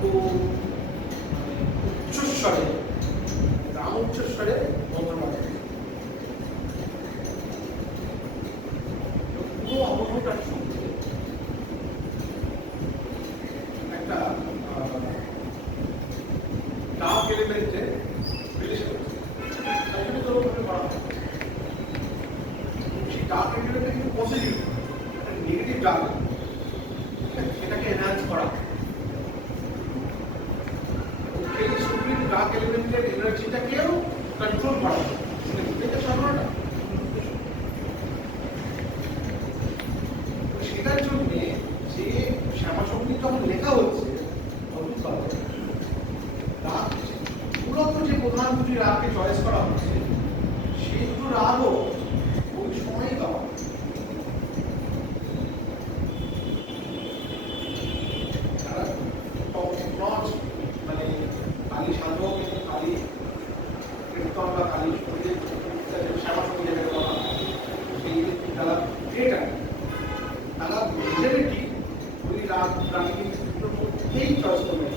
খুব উচ্চস্বরে, গ্রাম উচ্চস্বরে মন্ত্রপাঠ পুরো আবহাওয়াটা শুনতে একটা ডার্ক এলিমেন্টে রিলিজ করছে, তাই জন্য তো ওখানে করা হয়। সেই ডার্ক এলিমেন্টটা কিন্তু পজিটিভ, একটা নেগেটিভ ডার্ক, সেটাকে এনহ্যান্স করা। সেই সুপ্রিম ডার্ক এলিমেন্টের এনার্জিটাকেও কন্ট্রোল করা, এটা সাধারণত সেটার জন্য যে শ্যামা সঙ্গীত যখন লেখা হচ্ছে মূলত যে প্রধান দুটি রাগকে চয়েস করা হচ্ছে সেই দুটো রাগও ওই সময়ই গাওয়া। মানে কালী সাধক এবং কালী কীর্তন বা কালী শ্যামা সঙ্গীত যেটাকে বলা হয়, সেই তারা ক্রিয়েটার, তারা মেজরিটি ওই রাগ রাগীগুলোর মধ্যেই চয়েস করে।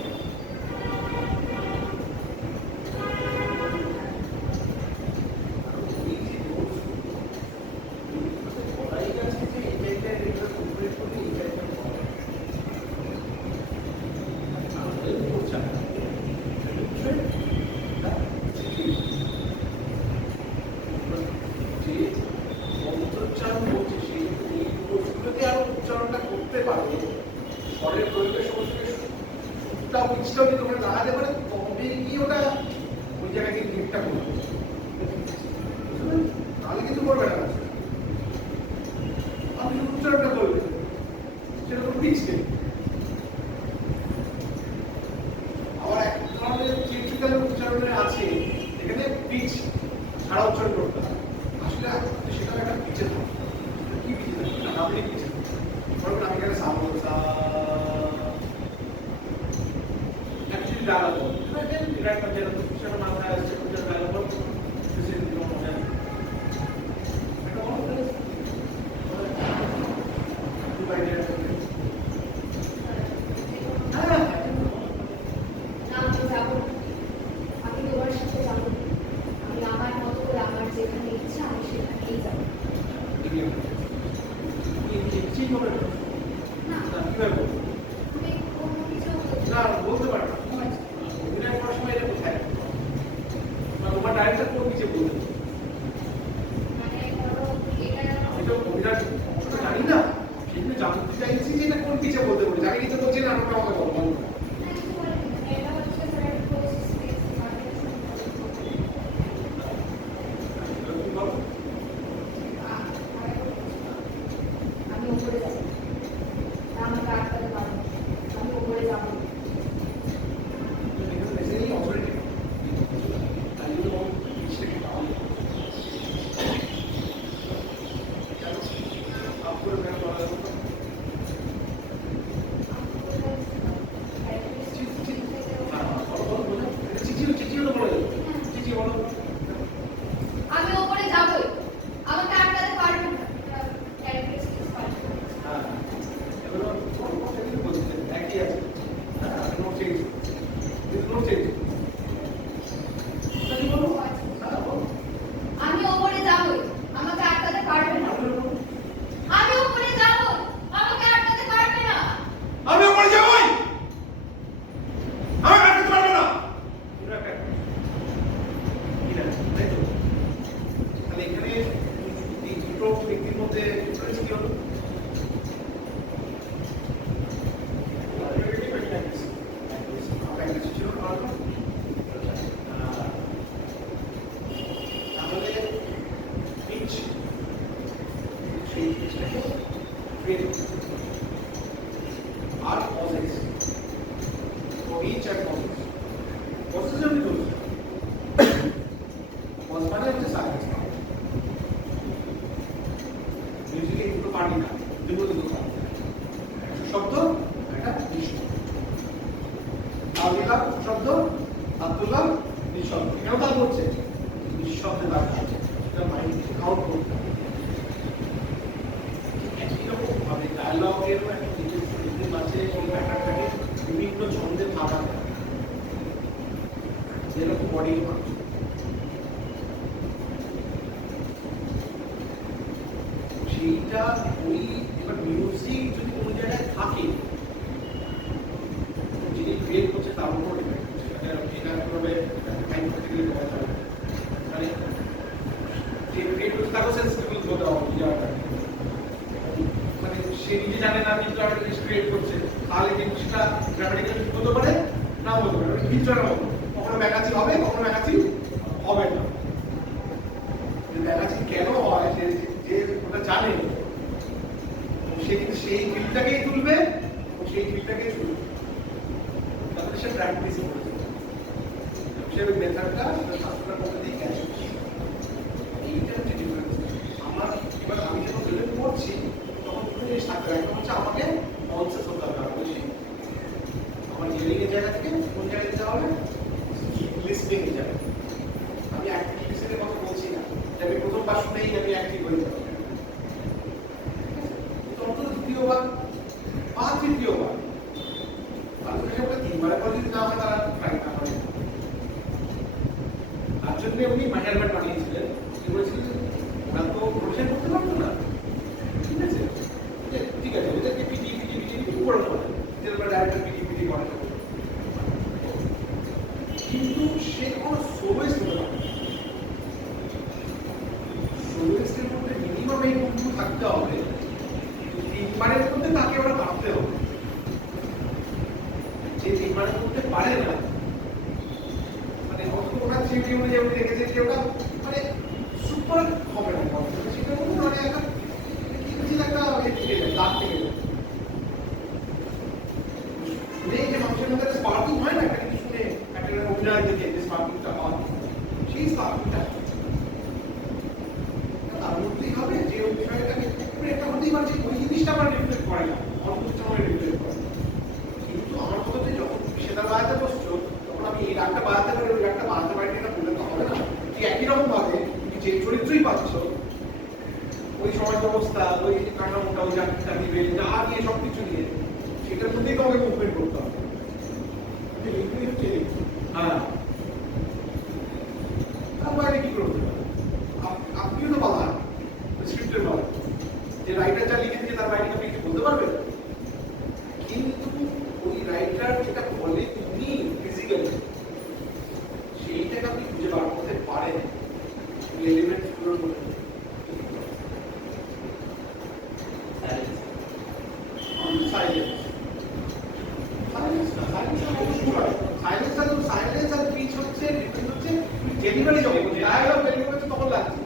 উচ্চারণটা করতে পারবে স্বরের প্রয়োগের সমস্ত সুরটা পিচটাও যদি ওখানে লাগাতে পারে, তবে কি ওটা ওই জায়গায় কিন্তু লিপটা করবে, তাহলে কিন্তু করবে না। আপনি উচ্চারণটা করবে সেটা কোনো পিচ নেই। আবার এক ধরনের থিয়েট্রিক্যাল উচ্চারণে আছে এখানে পিচ ছাড়া উচ্চারণ করতে হয়, আসলে সেটা একটা পিচে থাকে। কি পিচে থাকে না, আপনি পিচে ধরুন আমি এখানে সামোসা অ্যাকচুয়ালি ডায়ালগ এটা একটা যেরকম সেটা মাথায় আসছে ডায়ালগ বলতে পারে অভিনয় করার সময় এটা কোথায় তোমার ডাইরেক্টর কোন কিছু বলতে আমি তো অভিনয় জানি না, সেগুলো জানতে চাইছি যে এটা কোন কিছু বলতে বলে জানি তো বলছি না, আমাকে আমাকে বলো আর পজেস তো এই চার পজেস পজেস আমি বলছি পজ মানে হচ্ছে সার্ভিস মিউজিকে দুটো পার্টি না, দুটো শব্দ একটা নিঃশব্দ, তাল দিলাম শব্দ, হাত তুললাম নিঃশব্দ, কেন তাল করছে নিঃশব্দে তাল করছে, সেটা মাইন্ড কাউন্ট করতে হবে। একই রকম ভাবে ডায়ালগেরও একটা আছে, ওই ব্যাপারটাকে বিভিন্ন ছন্দে ঘামাতে হয়, যেরকম বডি মানুষ। সেইটা ওই এবার মিউজিক যদি কোনো জায়গায় থাকে, যিনি ক্রিয়েট করছে তার উপর ডিপেন্ড করছে। এটা এভাবে সাইন্টিফিক্যালি বলা যাবে না। মানে যে ক্রিয়েট করছে তাকেও সেন্সিটিভ হতে হবে জায়গাটা। মানে সে নিজে জানে না কিন্তু একটা জিনিস ক্রিয়েট করছে, তাহলে কিন্তু সেটা গ্রামাটিক্যালি হতে পারে, নাও হতে পারে। খিচড়ার মতো কখনো ব্যাকাচি হবে, কখনো ব্যাকাচি হবে না। ব্যাকাচি কেন হয়, যে ওটা জানে সে কিন্তু সেই ফিল্ডটাকেই তুলবে, সেই ফিল্ডটাকেই তুলবে, তাহলে সে প্র্যাকটিস করবে। সে মেথডটা শাস্ত্রের মধ্যে দিয়ে ক্যাচ করছে। এইটা হচ্ছে ডিফারেন্স। আমার এবার আমি যখন প্রেজেন্ট করছি তখন দুটো জিনিস থাকতে হবে। একটা হচ্ছে আমাকে কনসিয়াস হতে হবে আরো বেশি, আমার হিয়ারিং এর জায়গা থেকে কোন জায়গায় যেতে হবে, লিসনিং এর জায়গা। আমি অ্যাক্টিভ লিসনিং এর কথা বলছি না যে আমি প্রথমবার শুনেই আমি অ্যাক্টিভ হয়ে যাবো। দ্বিতীয়বার বা তৃতীয়বার তাদের সাথে তিনবারের পর যদি না হয় তারা ট্রাই না করে। তার জন্য উনি মেজারমেন্ট বানিয়েছিলেন। কি বলেছিলেন, ওরা তো প্রোডাকশন করতে পারতো না, ঠিক আছে, ঠিক আছে, ওদেরকে পিটি পিটি পিটি পিটি করানো হয়, যেরকম ডাইরেক্টর পিটি পিটি করে। কিন্তু সে কোনো সোলোইস্ট হতে পারে না। সোলোইস্টের মধ্যে মিনিমাম এই গুণগুলো থাকতে হবে, তিনবারের মধ্যে তাকে ওরা পারতে হবে। যে তিনবারের মধ্যে পারে না, মানে ওরা থিওরি অনুযায়ী দেখেছে যে ওটা মানে সুপার হবে না, সেটা কোনো মানে একটা কিছু একটা থেকে যায়, দাগ থেকে যায়। এই যে মানুষের মধ্যে একটা স্পার্কিং হয় না, একটা কিছু শুনে একটা অভিনয় দেখে যে স্পার্কিংটা হয়, সেই স্পার্কিংটা তার মধ্যেই হবে যে ওই বিষয়টাকে একটা হতেই পারে যে ওই জিনিসটা আমার রিফ্লেক্ট করে না, অল্প সময় রিফ্লেক্ট করে। কিন্তু আমার কথা হচ্ছে যখন সেটা বাজাতে বসছো তখন আমি এই রাগটা বাজাতে পারি, ওই রাগটা বাজাতে পারি, এটা বললে তো হবে না। ঠিক একই রকম ভাবে তুমি যে চরিত্রই পাচ্ছ, ওই সমাজ ব্যবস্থা, ওই কাঠামোটা, ওই চাকরিটা দিবে, যা নিয়ে সবকিছু নিয়ে সেটার মধ্যেই তোমাকে মুভমেন্ট করতে হবে। হ্যাঁ, তার বাইরে কি করতে হবে? আপনিও তো বাধা স্ক্রিপ্টের বাধা, যে রাইটার যা লিখেছে তার বাইরে আপনি কিছু বলতে পারবেন, কিন্তু ওই রাইটার যেটা বলে তুমি ফিজিক্যালি সেইটাকে আপনি খুঁজে বার করতে পারেন এলিমেন্টস গুলোর মধ্যে। তখন লাগছে,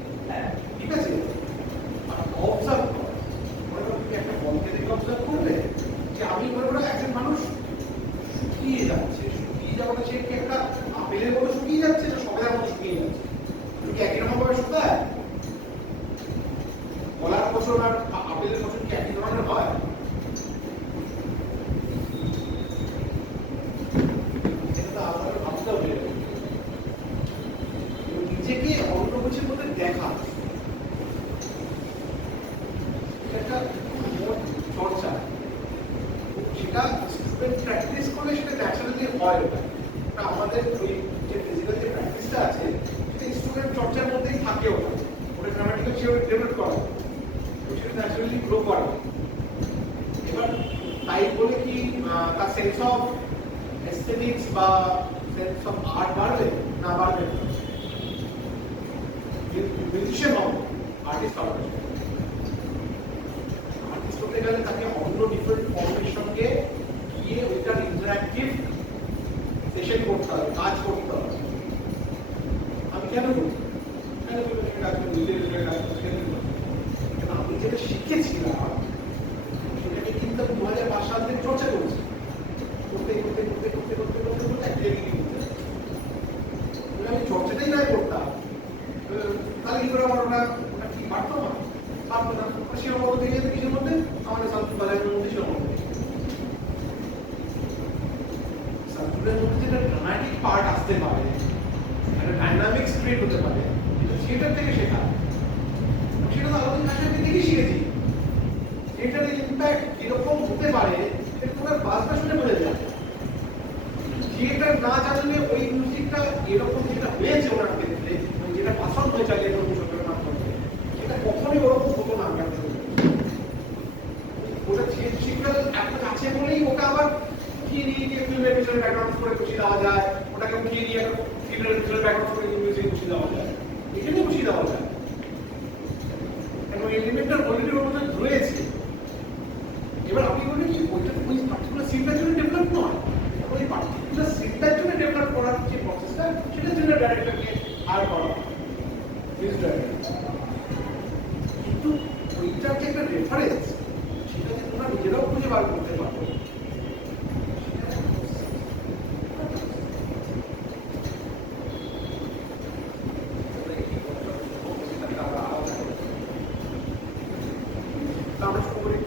ঠিক আছে, অবজার্ভ করা। একটা বলকে দেখে অবজার্ভ করবে যে আমি মনে করি একজন মানুষ শুকিয়ে যাচ্ছে, শুকিয়ে যাওয়াটা সে কি একটা আপেলের মতো শুকিয়ে যাচ্ছে না সবেদার মতো শুকিয়ে যাচ্ছে? তুমি কি একই রকম ভাবে শুকায়? কলার ফসল আর আপেলের ফসল কি একই ধরনের হয়? এটা তো আলাদা ভাবতে হবে। নিজেকে অন্য কিছুর মধ্যে দেখা একটা চর্চা, সেটা স্টুডেন্ট প্র্যাকটিস করলে সেটা ন্যাচারালি হয়। ওটা আমাদের ওই যে ফিজিক্যাল যে প্র্যাকটিসটা আছে সেটা স্টুডেন্ট চর্চার মধ্যেই থাকে। ওটা গ্রামাটিক্যাল হিসেবে ডেভেলপ করা, সেটা ন্যাচারালি গ্রো করে। এবার তাই বলে কি তার সেন্স অফ এস্থেটিক্স বা সেন্স অফ আর্ট বাড়বে না? বাড়বে না। মিউজিশিয়ান হবে, আর্টিস্ট হবে। আর্টিস্ট হতে গেলে তাকে অন্য ডিফারেন্ট ফর্মের সঙ্গে গিয়ে ওইটার ইন্টারঅ্যাক্টিভ সেশন করতে হবে, কাজ করতে হবে। আমি কেন করি? কেন করি কাজ করি? নিজের কাজ করতে কেন করি? আমি যেটা শিখেছিলাম সেটাকে কিন্তু আমি 2005 সাল থেকে চর্চা করেছি। করতে করতে করতে করতে করতে করতে করতে একটা জায়গায় করতে আমি চর্চাটাই না করতাম, তাহলে কি করে আমার ওটা কি পারতো না? পারতো না। সেরকম মতো থেকে যেত কিছুর মধ্যে, আমাদের সান্তুর বাজারের মধ্যে সেরকম মধ্যে সান্তুরের মধ্যে যেটা ড্রামাটিক পার্ট আসতে পারে, একটা ডাইনামিক্স ক্রিয়েট হতে পারে, এটা থিয়েটার থেকে শেখা। সেটা তো আমাদের কাছে আমি দেখে শিখেছি। থিয়েটারের ইম্প্যাক্ট কিরকম হতে পারে এটা তোমার বাজনা শুনে বোঝা যায়। থিয়েটার না জানলে ওই মিউজিকটা এরকম যেটা হয়েছে ওনার ক্ষেত্রে, যেটা পছন্দ হয়ে যায় এরকম সরকারের মাধ্যমে, সেটা কখনোই ওরকম হতো না। আমি ওটা থিয়েট্রিক্যাল একটা কাছে বলেই ওটা আবার উঠিয়ে নিয়ে গিয়ে ফিল্মের পিছনে ব্যাকগ্রাউন্ড করে বসিয়ে দেওয়া যায়, ওটাকে উঠিয়ে নিয়ে ফিল্মের পিছনে ব্যাকগ্রাউন্ড করে মিউজিক বসিয়ে দেওয়া যায়, এখানে বসিয়ে দেওয়া যায়। এবং এলিমেন্টাল অলরেডি ওর মধ্যে রয়েছে। এবার আপনি বলবেন কি ওইটা ওই পার্টিকুলার সিনটার জন্য ডেভেলপ নয়, ওই পার্টিকুলার সিনটার জন্য ডেভেলপ করার যে প্রসেসটা, সেটার জন্য ডাইরেক্টরকে হায়ার করা হয়, মিউজিক ডাইরেক্টর। কিন্তু ওইটার যে একটা রেফারেন্স, সেটা যে তোমরা নিজেরাও খুঁজে বার করতে পারো। আমরা শুরু করি,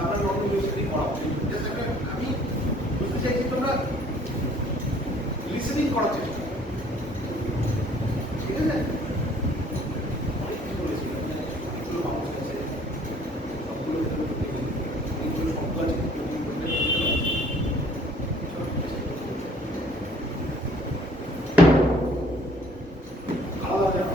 আমরা নন মিউজিক্যালি করা উচিত। আমি বুঝতে চাইছি তোমরা লিসেনিং করার চেষ্টা করো, ঠিক আছে? অনেক কিছু বলেছি, অনেকগুলো মানুষ আছে, সবগুলো এইগুলো শব্দ আছে, আলাদা যেন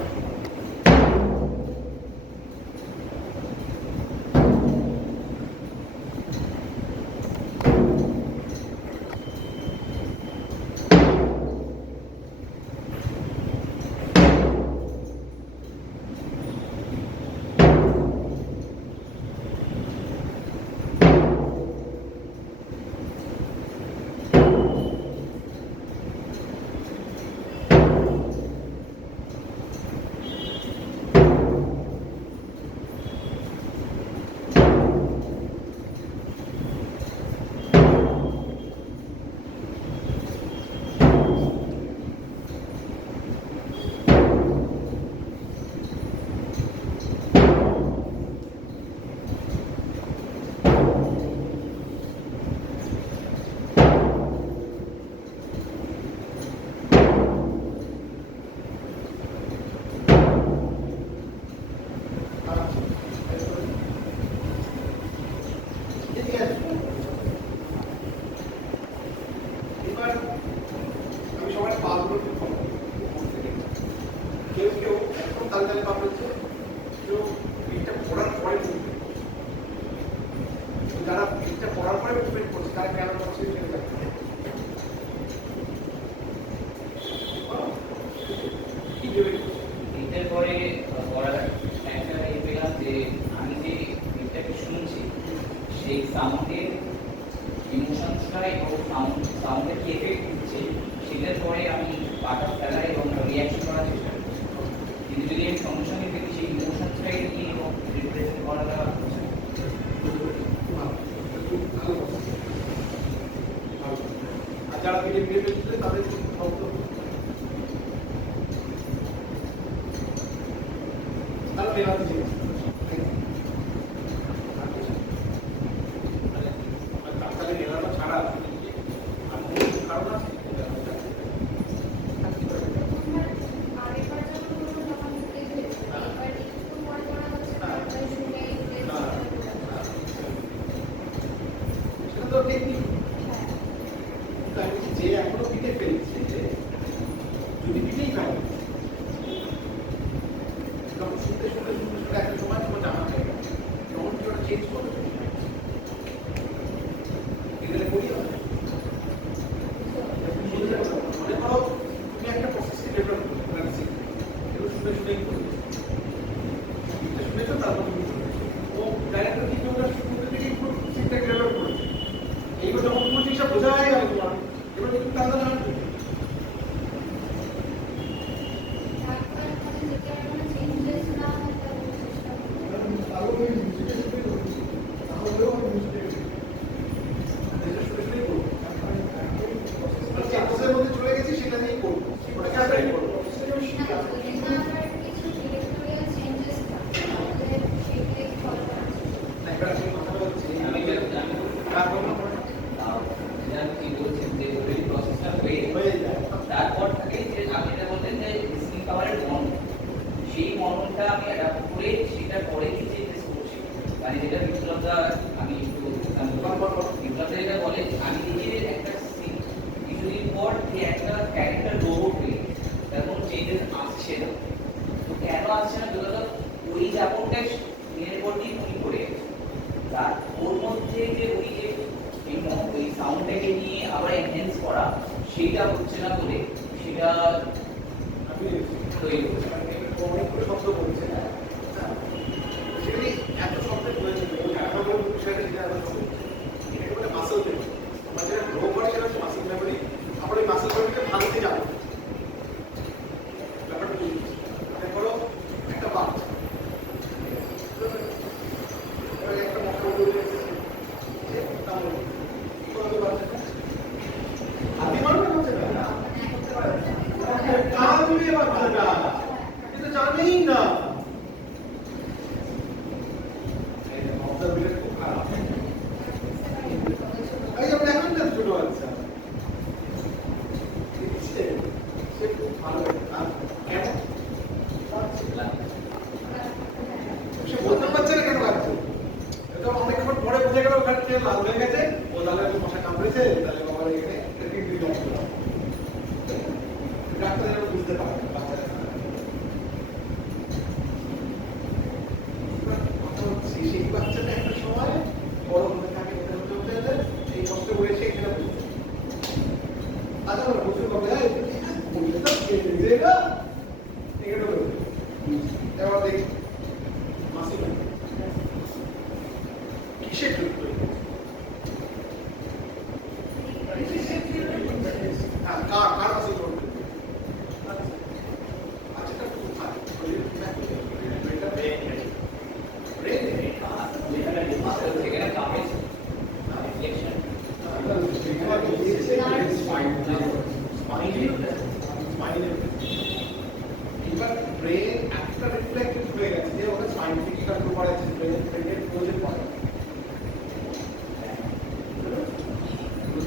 যারা এটা পড়ার পরে মুভমেন্ট করছে তারা কেন করছে সেটা এটার পরে পড়ার একটা পেলাম যে আমি যে গীতটাকে শুনছি সেই সাউন্ডের ইমোশনসটা এবং সাউন্ডের কি এফেক্ট দিচ্ছে সেটার পরে আমি পাটা ফেলা এবং রিয়াকশন করার চেষ্টা করছি। কিন্তু যদি আমি সঙ্গে সঙ্গে দেখি সেই ইমোশনসটাই নিয়ে এবং রিপ্রেজেন্ট করাটা যারা ভিডিও পেয়েছে তাদের তারা মেলাতে চেয়েছে তাদের মেলানো ছাড়া আর কোনো কারণ আছে সেটা তো টেকনিক। যে এখনো পিঠে ফেলছে যদি পিঠেই খায় তখন শুনতে শুনতে শুনতে শুনতে একটা সময় তোমার জানা হয়ে গেছে, তখন কি ওটা চেঞ্জ করবে এখানে করি মনে করো তুমি একটা প্রসেসকে ডেভেলপ করতে এগুলো শুনে শুনেই করবে, শুনেছো তারপর তুমি ও ডাইরেক্টর কি ওটা শুনতে থেকে পুরো সিস্টেমটাকে ডেভেলপ করেছে। এইবার যখন পুরো জিনিসটা বোঝা হয়ে গেল তোমার, এবার তুমি তাহলে জানবে চলে গেছি সেটা নিয়েই করবো, ওটাকে আদায় করবো। আমি সেইটা হচ্ছে না বলে সেটা আপনি তৈরি করছে। অনেকগুলো শব্দ বলছে, হ্যাঁ, সেগুলি এত শব্দের প্রয়োজন নেই। ওই অ্যানাটমিক বিষয়টা যেটা আমরা বলছি, এটাকে বলে মাসল মেমোরি। আমরা যেটা গ্রো করে সেটা হচ্ছে মাসল মেমোরি। আমরা এই মাসল মেমোরিকে ভাঙতে যাবো। ব্যাপারটা বুঝতে পারছি। মানে ধরো একটা বাচ্চা, এবার একটা মশা উড়ে এসেছে, তাহলে কি করবে বাচ্চাটা? হাতি মারবে বাচ্চাটা? কাঁদবে বাচ্চাটা, কিন্তু জানেই না। খুব খারাপ। এই যেমন এখন না ছোট বাচ্চা দিচ্ছে, সে খুব ভালো। আর কেন? সে বলতে পারছে না কেন লাগছে। এটা অনেকক্ষণ পরে বুঝে গেল ওখানে থেকে লাল হয়ে গেছে, ও তাহলে মশা কামড়েছে, তাহলে বাবার এখানে ট্রিটমেন্ট দিতে হবে। ডাক্তার যেন বুঝতে পারে বাচ্চারা। কথা হচ্ছে সেই বাচ্চাটা একটা সময় বড় হতে থাকে, হতে এই কষ্ট বয়সে এখানে বুঝতে। আচ্ছা আমরা বুঝতে পারবো বললে তো খেয়ে না এখানে বলবে। এবার দেখি মাসি কিসে ট্রিট করে? হ্যাঁ, কার মাসি করবে? আচ্ছা এটা কোথায়? এটা ব্রেন সেখানে কামেজ রিফ্লেকশন এবার ব্রেন একটা রিফ্লেক্টেড হয়ে গেছে যে ওটা সাইন্টিফিক কন্ট্রোল করা আছে ব্রেনের প্রয়োজন পড়ে।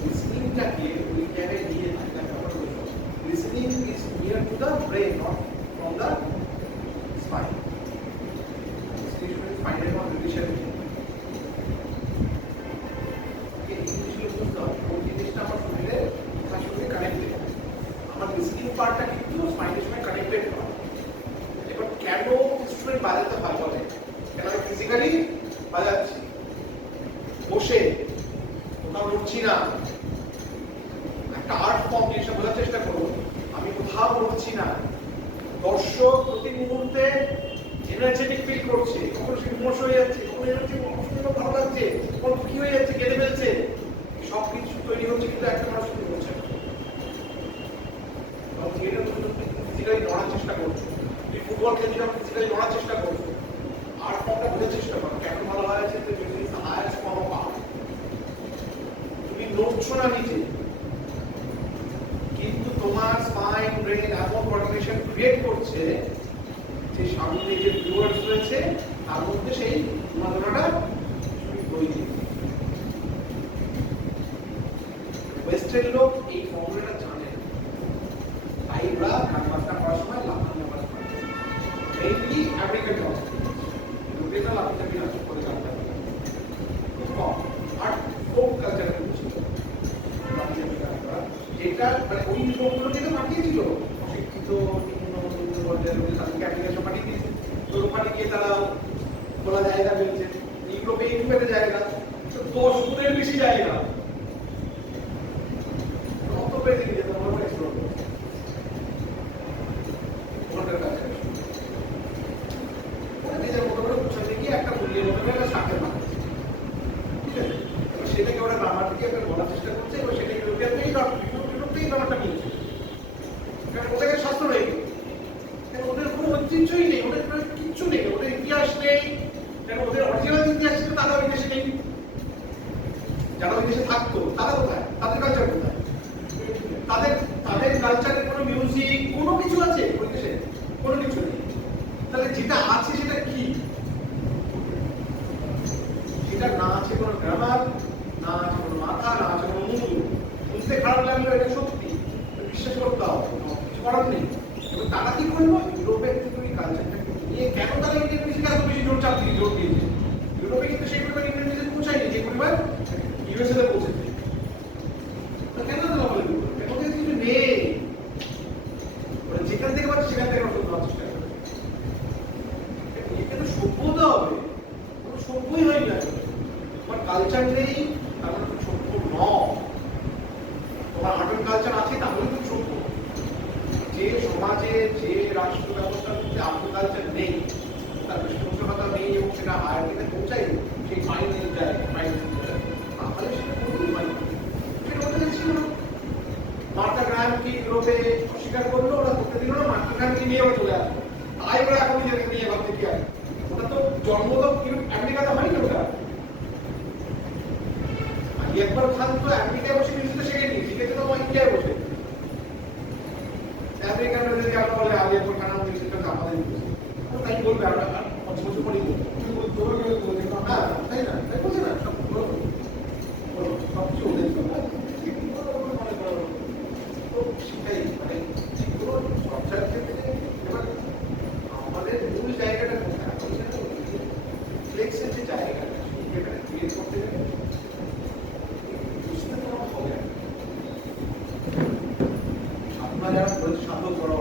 লিসনিংটাকে ওই জায়গায় নিয়ে থাকা ব্যাপারটা হলো listening is near to the brain not from the spine. স্পাইনের কোনো রিলেশন নেই। এই জিনিসগুলো বুঝতে হবে। কোন জিনিসটা আমার শরীরে তার সঙ্গে কানেক্টেড। আমার লিসনিং পার্টটা কিন্তু স্পাইনের সঙ্গে কানেক্টেড হয়। এবার কেন ইনস্ট্রুমেন্ট বাজাতে হয় বলে? কেন আমি ফিজিক্যালি বাজাচ্ছি, বসে কোথাও উঠছি না। একটা আর্ট ফর্ম জিনিসটা বোঝার চেষ্টা করুন। আমি কোথাও উঠছি না, দর্শক প্রতি মুহূর্তে এনার্জেটিক ফিল করছে, কখনো সে বিমর্ষ হয়ে যাচ্ছে, কখনো এনার্জি ভালো লাগছে, কখনো দুঃখী হয়ে যাচ্ছে, কেঁদে ফেলছে। সবকিছু তৈরি হচ্ছে কিন্তু একটা মানুষ শুরু করছে না। থিয়েটার ফিজিক্যালি লড়ার চেষ্টা করছো, তুমি ফুটবল খেলতে যখন ফিজিক্যালি লড়ার চেষ্টা করছো, আর্ট ফর্মটা বোঝার চেষ্টা করো। কেন ভালো হয় আছে হায়ার ফর্ম অফ আর্ট। তুমি নড়ছো না নিজে, কিন্তু তোমার স্পাইন ব্রেন এমন কোঅর্ডিনেশন ক্রিয়েট করছে যে সামনে যে ভিউয়ার্স রয়েছে তার মধ্যে সেই উন্মাদনাটা তৈরি। ওয়েস্টের লোক এই ফর্মুলাটা জানে না, তাই ওরা গান বাজনা করার সময় লাফান লাফান করে। মেইনলি আমেরিকান লোক লোকেরা লাফাতে বিনা করে গানটা খুব কম। আর ফোক কালচারের ছিল যেটা মানে ওই লোকগুলোকে তো পাঠিয়েছিল অশিক্ষিত বিভিন্ন পর্যায়ের লোকের তাদেরকে অ্যাপ্লিকেশন পাঠিয়ে দিয়েছে। তো ওখানে গিয়ে তারা খোলা জায়গা পেয়েছে। ইউরোপে ইউরোপের জায়গা 10 গুণের বেশি জায়গা কত পেয়েছে নিজে তোমার এক্সপ্লোর করছে ওখানকার কাছে। ওরা নিজের মতো করে গুছাতে গিয়ে একটা মূল্যের মতো একটা শাকের বানাচ্ছে, ঠিক আছে? এবার সেটাকে ওরা গ্রামারটিকে একটা বলার চেষ্টা করছে। এবার সেটা ইউরোপিয়ানকেই ইউরোপেই ব্যাপারটা নিয়েছে, কারণ ওদেরকে শাস্ত্র নেই, ওদের কোনো ঐতিহ্যই নেই, ওদের কিচ্ছু নেই, ওদের ইতিহাস নেই। কেন ওদের অরিজিনাল ইতিহাস ছিল তারা ওই দেশে নেই। যারা ওই দেশে থাকতো তারা কোথায়? তাদের কালচার কোথায়? তাদের কালচারের কোনো মিউজিক কোনো কিছু আছে ওই দেশে? কোনো কিছু নেই। তাহলে যেটা আছে সেটা কি? সেটা না আছে কোনো গ্রামার, না আছে কোনো মাথা, না আছে কোনো মূল। শুনতে খারাপ লাগলো, এটা সত্যি, বিশ্বাস করতে হবে, কিছু করার নেই। এবং তারা কি করলো? ইউরোপের থেকে ওই কালচারটাকে নিয়ে কেন তারা ইন্ডিয়ান মিউজিকে এত বেশি জোর চাপ দিয়ে জোর দিয়েছে? ইউরোপে কিন্তু সেই পরিমাণ ইন্ডিয়ান মিউজিক পৌঁছায়নি যে পরিমাণ ইউএসএ তে পৌঁছেছে। কেন তারা বলে দিল? ওদের কিছু নেই, ওরা যেখান থেকে পাচ্ছে সেখান থেকে ওরা দেওয়ার চেষ্টা করে। একে তো সভ্যতা হবে, কোনো সভ্যই হয় না। আমার কালচার নেই, ইউরোপে অস্বীকার করলো, ওরা করতে দিল না, মাতৃখানকে নিয়ে ওরা চলে আসলো। তাই ওরা এখন নিজেকে নিয়ে ভাবতে কি আছে, ওটা তো জন্মদক আমেরিকাতে হয়নি ওটা। আগে একবার খান তো আমেরিকায় বসে কিন্তু শেখেনি, শিখেছে তো ইন্ডিয়ায় বসে। আমেরিকান যদি আমরা বলে আগে একবার খানা মিউজিকটা আমাদের তাই বলবে, আমরা 5 বছর পরেই বলবো, হ্যাঁ তাই না, তাই বলছে না, সব বলবো সব কিছু ওদের তো সেটাই, মানে যেগুলো চর্চার ক্ষেত্রে এবার আমাদের মূল জায়গাটা কোথায়, ফ্লেক্সের যে জায়গাটা সেটা ক্রিয়েট করতে গেলে বুঝতে তো হবে। আপনারা যারা সাধন করা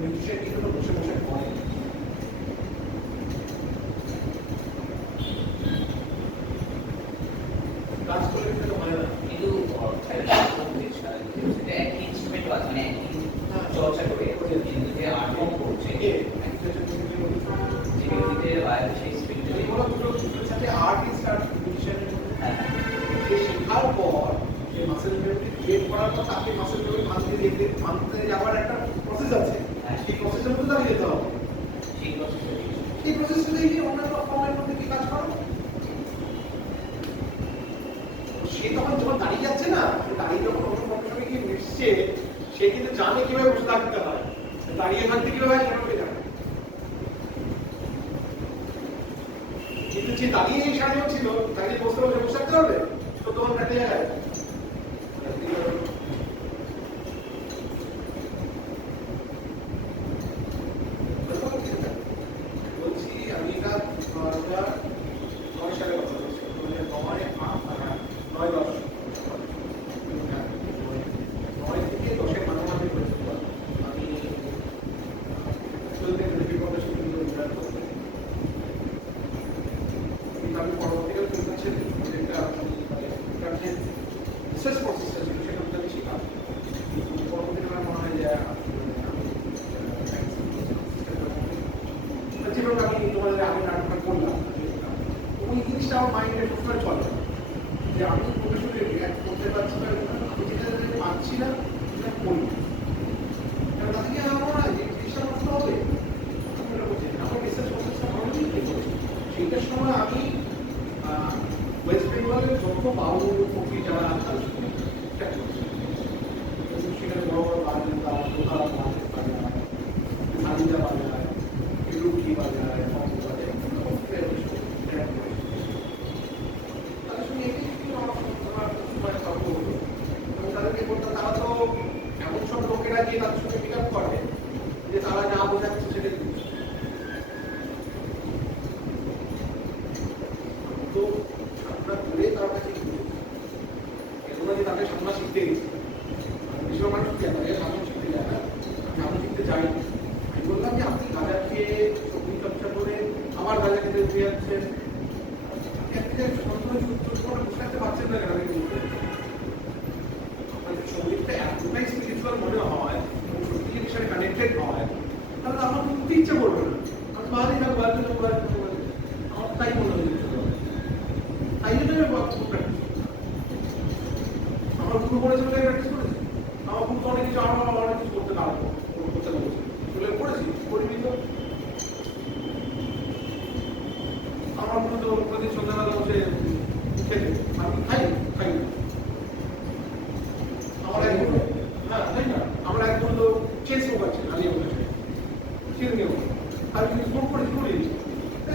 মিউজিশিয়ান কিন্তু বসে বসে পড়ে কাজ করলে কিন্তু হয় না, কিন্তু একই ইনস্ট্রুমেন্ট আছে, মানে একই চর্চা করে কিন্তু যে আর্ট ফর্ম করছে যে মিউজিকের সেই স্পিরিটে সাথে আর্টিস্ট আর মিউজিশিয়ানের সে শেখার পর সে মাসেল মেমোরি ক্রিয়েট করার পর তাকে মাসেল মেমোরি ভাঙতে যাওয়ার একটা প্রসেস আছে, সেই প্রসেসের মধ্যে দাঁড়িয়ে যেতে হবে। সেই প্রসেসটাই যে অন্যান্য ফর্মের মধ্যে কি কাজ করো, সে তখন যখন দাঁড়িয়ে যাচ্ছে না, দাঁড়িয়ে যখন অন্য ফর্মের সঙ্গে গিয়ে মিশছে, সে কিন্তু জানে কিভাবে বসে থাকতে হয়, দাঁড়িয়ে থাকতে কিভাবে হয় সেটা জানে। কিন্তু যে দাঁড়িয়ে সারিয়ে ছিল, দাঁড়িয়ে বসে বসে বসে থাকতে হবে, তো তখন কাটে যায়। বলছি আমি এটা 2009 সালে কথা বলছি, 2009-10 9 থেকে 10-এর মাঝামাঝি পর্যন্ত আমি আমি পরবর্তীকালে ফিল্মের একটা রিসার্চ প্রসেসটা ছিল, সেটা আমি শিখলাম। পরবর্তীকালে মনে হয় যে যেভাবে আমি তোমাদের আগে নাটকটা করলাম, ওই জিনিসটা আমার মাইন্ডে সবসময় চলে যে আমি প্রফেশনে রিয়াক্ট করতে পারছি না, আমি যেটা পাচ্ছি না সেটা করি, কারণ তাতে কি আমার মনে হয় যে জিনিসটা নষ্ট হবে। আমার রিসার্চ প্রসেসটা ভালো সেইটার সময় আমি ওয়েস্ট বেঙ্গলের যত বাউল ফকির যারা আছেন সেখানে বড় বড় বাজার বা দোতলা বাজার, খালিদা বাজার, রুটি বাজার, মমতা বাজার, তাদের সঙ্গে আমার তর্ক হলো এবং তাদেরকে বলতাম তারা তো এমন সব লোকেরা গিয়ে তাদের সঙ্গে পিক আপ করে যে তারা যা বোঝাচ্ছে সেটা তো আপনার বলে তার কাছে এগুলো যে তাদের সামনা শিখতে গেছে, বেশিরভাগ মানুষ কি তাদের সামনে শিখতে যায় না, সামনে শিখতে চাই। আমি বললাম যে আপনি গাঁজা খেয়ে সবজি চর্চা করে আবার গাঁজা খেতে উঠে যাচ্ছেন, বুঝতে পারছেন না কেন? আপনাদের সঙ্গীতটা এতটাই স্পিরিচুয়াল মনে হয় এবং সত্যি সাথে কানেক্টেড হয়, তাহলে আমার উঠতে ইচ্ছা করবে না, আমি বাড়ি না বাড়ি না বাড়ি আমার তাই মনে হয়। তাই জন্য আমি প্র্যাকটিস আমার গুরু করেছিল তাই প্র্যাকটিস করেছি, আমার গুরু অনেক কিছু আমার অনেক কিছু করতে পারবো করতে বলেছি, চলে করেছি করিনি তো। আমার গুরু তো প্রতি সন্ধ্যাবেলা বসে খেতে, আমি খাই খাই না। আমার এক গুরু, হ্যাঁ তাই না, আমার এক গুরু তো চেস স্মোকার ছিল, আলিয়া বলেছে সিরিয়াল আর কিন্তু স্মোক করে করি,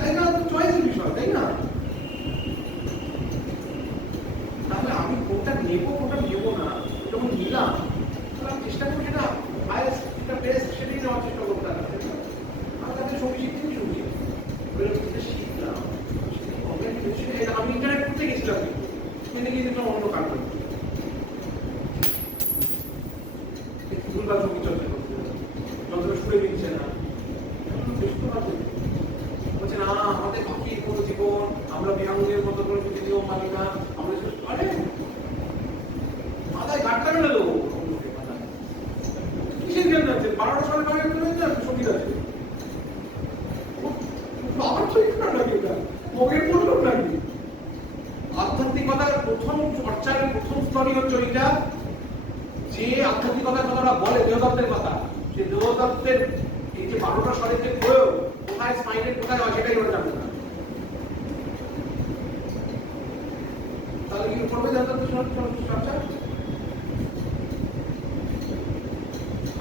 এটা তো চয়েসের বিষয় তাই না। তাহলে আমি কোনটা নেবো কোনটা নেবো না, যখন নিলাম তাহলে আমি চেষ্টা করি সেটা হায়েস্ট যেটা বেস্ট সেটাই নেওয়ার চেষ্টা করতে হবে। আমি তাদের সঙ্গে শিখতে শুনছি শিখলাম, আমি ইন্টারনেট করতে গেছিলাম সেখানে গিয়ে দেখলাম অন্য কারণ ভুলভাল সঙ্গীত চর্চা করতে যতটা শুনে দিচ্ছে না, বলছে না আমাদের বাকি কোনো জীবন আমরা বিহাঙ্গের মতো করে নিয়ম মানি না, আমরা আরে মাথায় গাঁটটা মেলে দেবো কিসের জ্ঞান আছে, 12টা সালে বাড়ি না সঙ্গীত আছে আবার তৈরি করা নাকি এটা মগের বললাম নাকি। আধ্যাত্মিকতার প্রথম চর্চার প্রথম স্তরই হচ্ছে ওইটা যে যে আধ্যাত্মিকতার কথাটা বলে দেহতত্ত্বের কথা, সেই দেহতত্ত্বের এই যে 12টা স্বরের যে প্রয়োগ কোথায় স্পাইনের কোথায় হয় সেটাই ওরা জানে না। তাহলে কি করবে দেহতত্ত্বের চর্চা?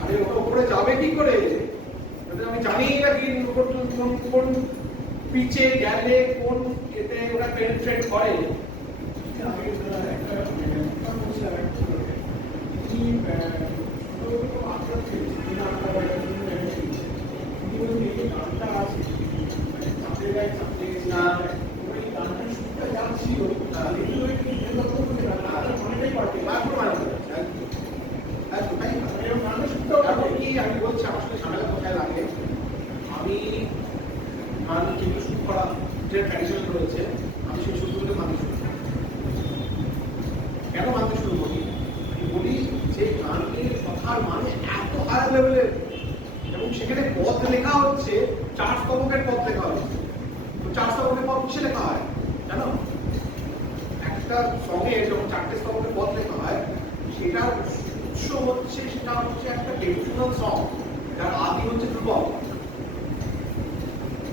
আরে ওটা উপরে যাবে কি করে? আমি জানি না কি কোন পিচে গেলে কোন এতে ওরা পেনিট্রেট করে। আমি একটা বলছিলাম কি গানটা আছে চাপড়ে গায়ে চাপড়ে না ওই গানটার সুরটা যা ছিল অনেকটাই পারবে আমি বলছি আমার সাথে ঝামেলা কোথায় লাগে। আমি গান কিন্তু শুরু করা যে ট্র্যাডিশন রয়েছে আমি সেই শুরুগুলো মানতে শুরু করি। কেন মানতে শুরু করি? আমি বলি যে গানের কথার মানে এত হাই লেভেলের এবং সেখানে পদ লেখা হচ্ছে 4 স্তবকের পদ লেখা হচ্ছে। তো 4 স্তবকের পদ কিসে লেখা হয় জানো? একটা সঙ্গে যখন 4টে স্তবকের পদ লেখা হয় সেটার উৎস হচ্ছে সেটা হচ্ছে একটা ডেভোশনাল সং যার আদি হচ্ছে ধ্রুবক।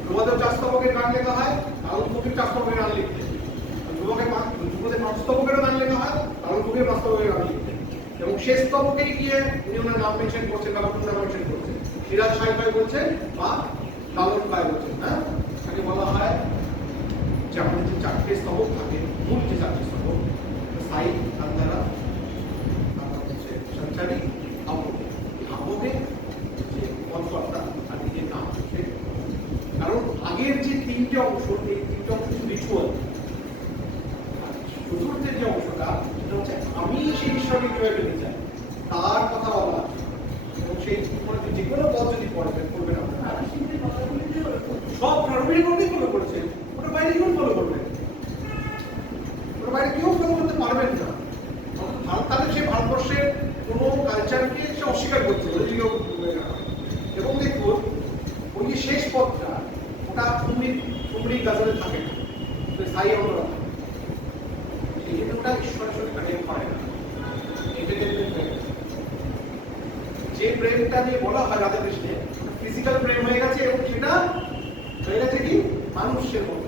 ধ্রুবদের 4 স্তবকের গান লেখা হয়, তারুণ ফকির 4 স্তবকের গান লিখতে। ধ্রুবদের 5 স্তবকেরও গান লেখা হয়, তারুণ ফকির 5 স্তবকের গান লিখতে। এবং শেষ স্তবকে গিয়ে উনি ওনার নাম মেনশন করছেন বা নতুন নাম মেনশন করছেন, সিরাজ সাহেব ভাই বলছেন বা লালন ভাই বলছেন। হ্যাঁ, তাকে বলা হয় যে আমাদের যে 4টে স্তবক থাকে, মূল যে 4টে স্তবক সাই, আন্দারা, তারপর হচ্ছে সঞ্চারী, আবহে। আবহে যে পদকর্তা আর নিজের নাম হচ্ছে, কারণ আগের যে 3টে অংশ এই 3টে অংশ রিচুয়াল। চতুর্থের যে অংশটা সেটা হচ্ছে আমি সেই ঈশ্বরকে কিভাবে পেতে চাই তার কথা বলা আছে। এবং সেই যে কোনো পদ যদি পড়বেন করবেন আপনারা সব প্রারম্ভিক মধ্যেই ফলো করেছেন, ওটা বাইরে কেউ ফলো করবেন, ওটা বাইরে কেউ ফলো করতে পারবেন না। তাহলে সে ভারতবর্ষের কোনো কালচারকে সে অস্বীকার করছে। এবং দেখুন ওই যে শেষ পদটা ওটা কুমড়ি গাজলে থাকে না, সাই আমরা এই জন্য ওটা ঈশ্বরের সঙ্গে কানেক্ট করে না। যে প্রেমটা নিয়ে বলা হয় রাধা কৃষ্ণে ফিজিক্যাল প্রেম হয়ে গেছে এবং সেটা হয়ে গেছে কি মানুষের মতো।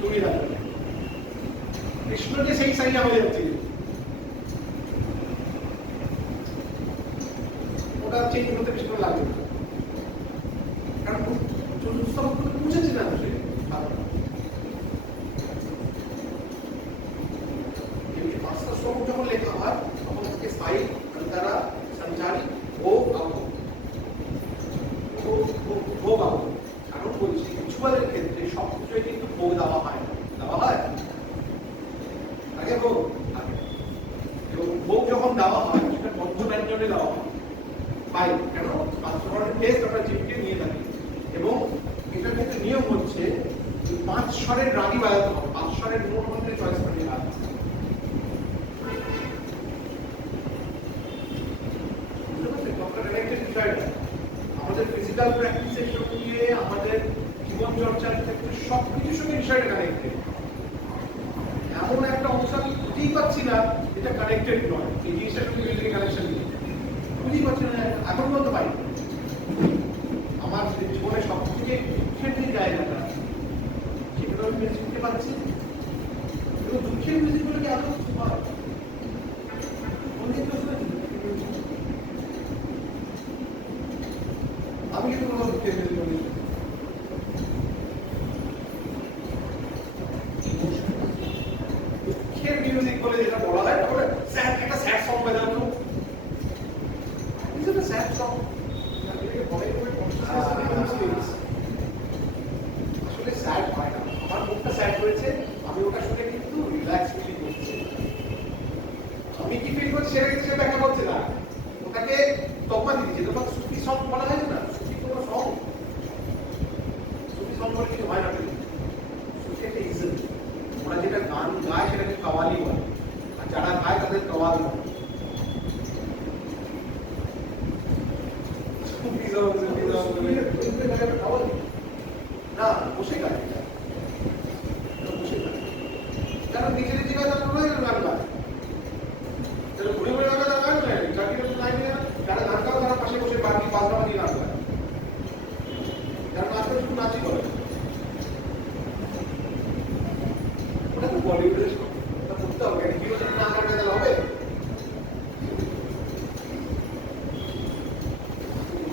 তুমি রাধা কৃষ্ণ যে সেই সাইয়া হয়ে যাচ্ছে, ওটা চেঞ্জ করতে কৃষ্ণ লাগবে না, কারণ চতুর্থ বুঝেছে না সে। যখন লেখা হয় তখন থেকে সাই, আন্তারা, সঞ্চারী, ভোগ, আবহ। ভোগ আবহ কারণ বলছি রিচুয়ালের ক্ষেত্রে সব কিছুই কিন্তু ভোগ দেওয়া হয় না, দেওয়া হয় আগে ভোগ আগে, এবং ভোগ যখন দেওয়া হয় সেটা পঞ্চব্যঞ্জনে দেওয়া হয়। পাই কেন? 5 ধরনের টেস্ট আমরা জীবকে নিয়ে থাকি এবং এটার ক্ষেত্রে নিয়ম হচ্ছে 5 স্বরের রাগই বাজাতে হবে, 5 স্বরের মূলমন্ত্রে চয়েস করে নিতে হবে। আমাদের ফিজিক্যাল প্র্যাকটিসের সঙ্গে আমাদের জীবন চর্চার ক্ষেত্রে সবকিছুর সঙ্গে বিষয়টা কানেক্টেড। এমন একটা অংশ আমি খুঁজেই পাচ্ছি না এটা কানেক্টেড নয়, এই জিনিসটার সঙ্গে মিউজিক কানেকশন নেই, খুঁজেই পাচ্ছি না, এখন পর্যন্ত পাই। আমার জীবনে সবথেকে দুঃখের যে জায়গাটা সেটা আমি মিউজিক শিখতে পাচ্ছি, এবং দুঃখের মিউজিকগুলো কি এত কিছু হয় আমি কিন্তু কোনো দুঃখের মিউজিক বলি দুঃখের মিউজিক বলে যেটা বলা হয় তাহলে স্যাড, একটা স্যাড সং বাজানো তো একটা স্যাড সং আসলে স্যাড হয় না, আমার মুখটা স্যাড হয়েছে আমি ওটা শুনে কিন্তু রিল্যাক্স ফিল করছি। আমি কি ফিল করছি সেটা কিন্তু সে ব্যাখ্যা করছে না, ওটাকে তকমা দিচ্ছে। যখন সুফি সং বলা হয় না, সুফি কোনো সং, সুফি সং বলে কিছু হয় না, সুফি একটা ইজম। ওরা যেটা গান গায় সেটাকে কাওয়ালি বলে, আর যারা গায় তাদের কাওয়াল বলে। না বসে গায়, বসে গায়, যারা নিজে নিজে গায় তারা কোনো গান গায়, ঘুরে ঘুরে রাখা তারা গান গায় চাকরি তো নাই না যারা গান গাও তারা পাশে বসে বাকি বাজনা বাজিয়ে নাচ গায় যারা নাচ করে শুধু নাচই করে ওটা তো বলিউডের ওটা করতে হবে হিরো যদি না আমার কাছে হবে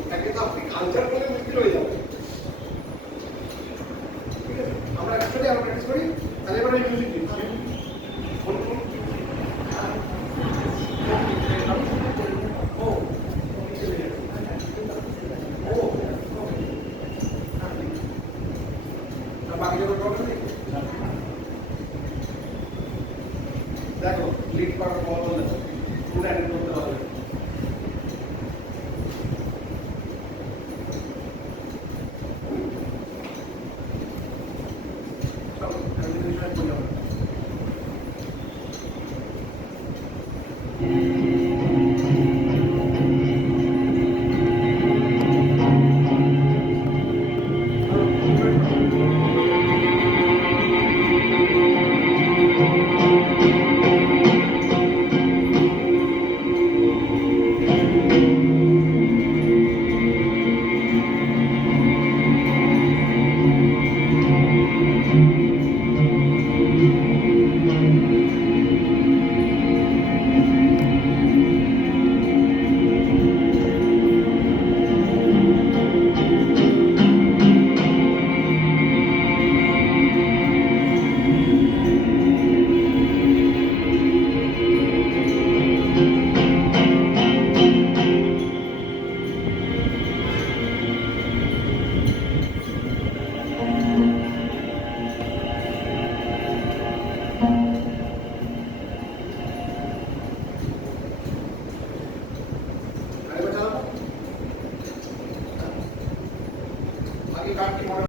তাকে তো আপনি কালচার বলে মুশকিল হয়ে যাবে ঠিক আছে আমরা অ্যাকচুয়ালি আমরা প্র্যাকটিস করি তাহলে এবার মিউজিক দিই ও বাকি যখন প্রবলেম নেই দেখো লিড করার পর দেখো পুরো অ্যাটেন্ড করতে হবে